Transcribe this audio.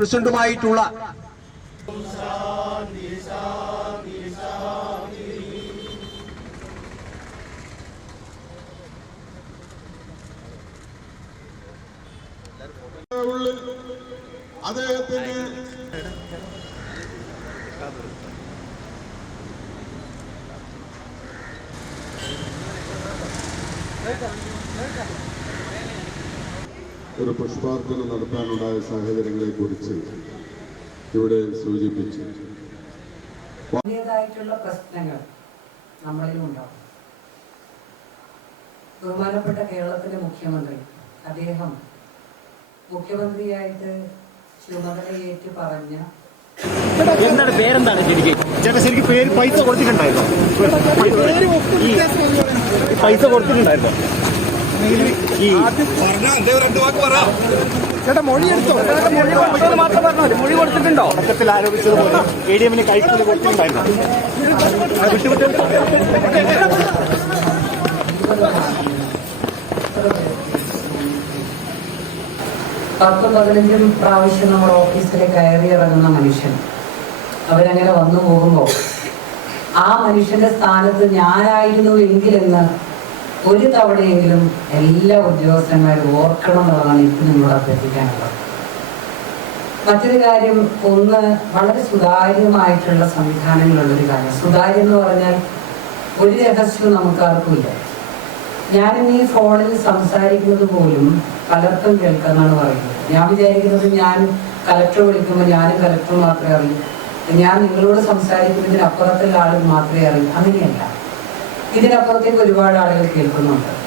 പ്രസിഡന്റുമായിട്ടുള്ള ഉള്ളിൽ അദ്ദേഹത്തിന് ഒരു പുഷ്പാർച്ചന നടത്താനുണ്ടായ സാഹചര്യങ്ങളെ കുറിച്ച് ഇവിടെ സൂചിപ്പിച്ചു. പുതിയതായിട്ടുള്ള പ്രശ്നങ്ങൾ നമ്മളിലും ഉണ്ടാവും. ബഹുമാനപ്പെട്ട കേരളത്തിലെ മുഖ്യമന്ത്രി അദ്ദേഹം മുഖ്യമന്ത്രിയായിട്ട് ചുമതലയേറ്റ് പറഞ്ഞ എന്താണ് പേരെന്താണ് ശരിക്കും? ചേട്ടാ ശരിക്കും പേര് പൈസ കൊടുത്തിട്ടുണ്ടായിരുന്നോ? പൈസ കൊടുത്തിട്ടുണ്ടായിരുന്നോ? ചേട്ടാ മൊഴി എടുത്തോ? മൊഴി കൊടുത്തത് മാത്രം പറഞ്ഞാൽ മതി മൊഴി കൊടുത്തിട്ടുണ്ടോ തുടക്കത്തിൽ ആരോപിച്ചതുപോലെ എ ഡി എമ്മിന് കൈക്കൂലി കൊടുത്തിട്ടുണ്ടായിരുന്നോ വിട്ടുവിട്ട് പത്ത് പതിനഞ്ചും പ്രാവശ്യം നമ്മുടെ ഓഫീസിൽ കയറി ഇറങ്ങുന്ന മനുഷ്യൻ. അവരങ്ങനെ വന്നു പോകുമ്പോൾ ആ മനുഷ്യന്റെ സ്ഥാനത്ത് ഞാനായിരുന്നു എങ്കിലെന്ന് ഒരു തവണയെങ്കിലും എല്ലാ ഉദ്യോഗസ്ഥന്മാരും ഓർക്കണം എന്നുള്ളതാണ് എനിക്ക് നിങ്ങളോട് അഭ്യർത്ഥിക്കാനുള്ളത്. മറ്റൊരു കാര്യം ഒന്ന് വളരെ സുതാര്യമായിട്ടുള്ള സംവിധാനങ്ങളുള്ളൊരു കാര്യം. സുതാര്യം എന്ന് പറഞ്ഞാൽ ഒരു രഹസ്യവും നമുക്കാർക്കും ഇല്ല. ഞാനും ഈ ഫോണിൽ സംസാരിക്കുന്നത് പോലും പലർക്കും കേൾക്കാന്നാണ് പറയുന്നത്. ഞാൻ വിചാരിക്കുന്നത് ഞാൻ കലക്ടർ വിളിക്കുമ്പോൾ ഞാനും കലക്ടർ മാത്രമേ അറിയൂ. ഞാൻ നിങ്ങളോട് സംസാരിക്കുന്നതിന് അപ്പുറത്തുള്ള ആളും മാത്രമേ അറിയൂ. അങ്ങനെയല്ല. ഇതിനപ്പുറത്തേക്ക് ഒരുപാട് ആളുകൾ കേൾക്കുന്നുണ്ട്.